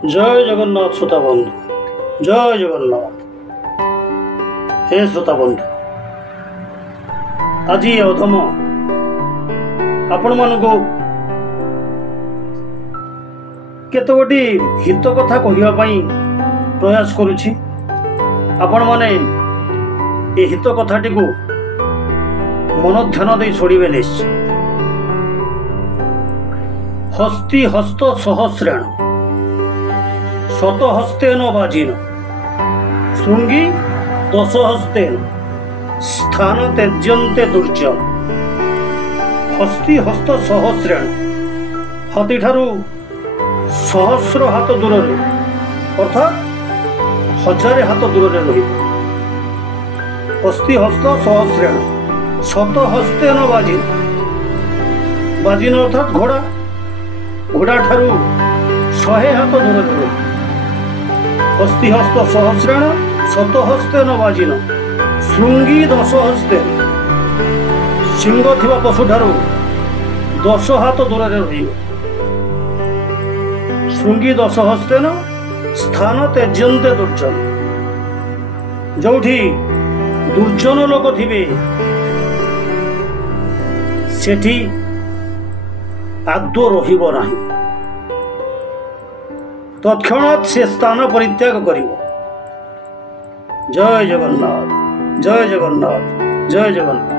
जय जगन्नाथ श्रोता बंधु, जय जगन्नाथ। हे श्रोता बंधु, आज ये अधम आपण मानक केत गोटी हित कथा कहवाई प्रयास करुछि। आपण माने ए हित कथाटी को मन ध्यान दे छोड़े निश्चय। हस्ती हस्त सहस्रेण शत हस्तेन बाजिन शृंगी दश हस्तेन स्थान त्यज्यन्ते दुर्जन। हस्ती हस्त सहस्रेण हाथी ठारू सहस्र हाथ दूर अर्थात हजार हाथ दूर रही। हस्ती हस्त सहस्रेण शत हस्तेन बाजिन, बाजिन अर्थात घोड़ा, घोड़ा ठारू 100 हाथ दूर रही। हस्ती हस्त सहस्रेण शत हस्तेन बाजिन शृंगी 10 हस्तेन, सिंह थिबा पशु ठारू 10 हाथ दूर रही। शृंगी 10 हस्तेन स्थान त्यज्यन्ते दुर्जन। जोठी दुर्जन लोक थिबे सेठी आदौ रहिबो नाही, तत्क्षणात से स्थान परित्याग करिवो। जय जगन्नाथ, जय जगन्नाथ, जय जगन्नाथ।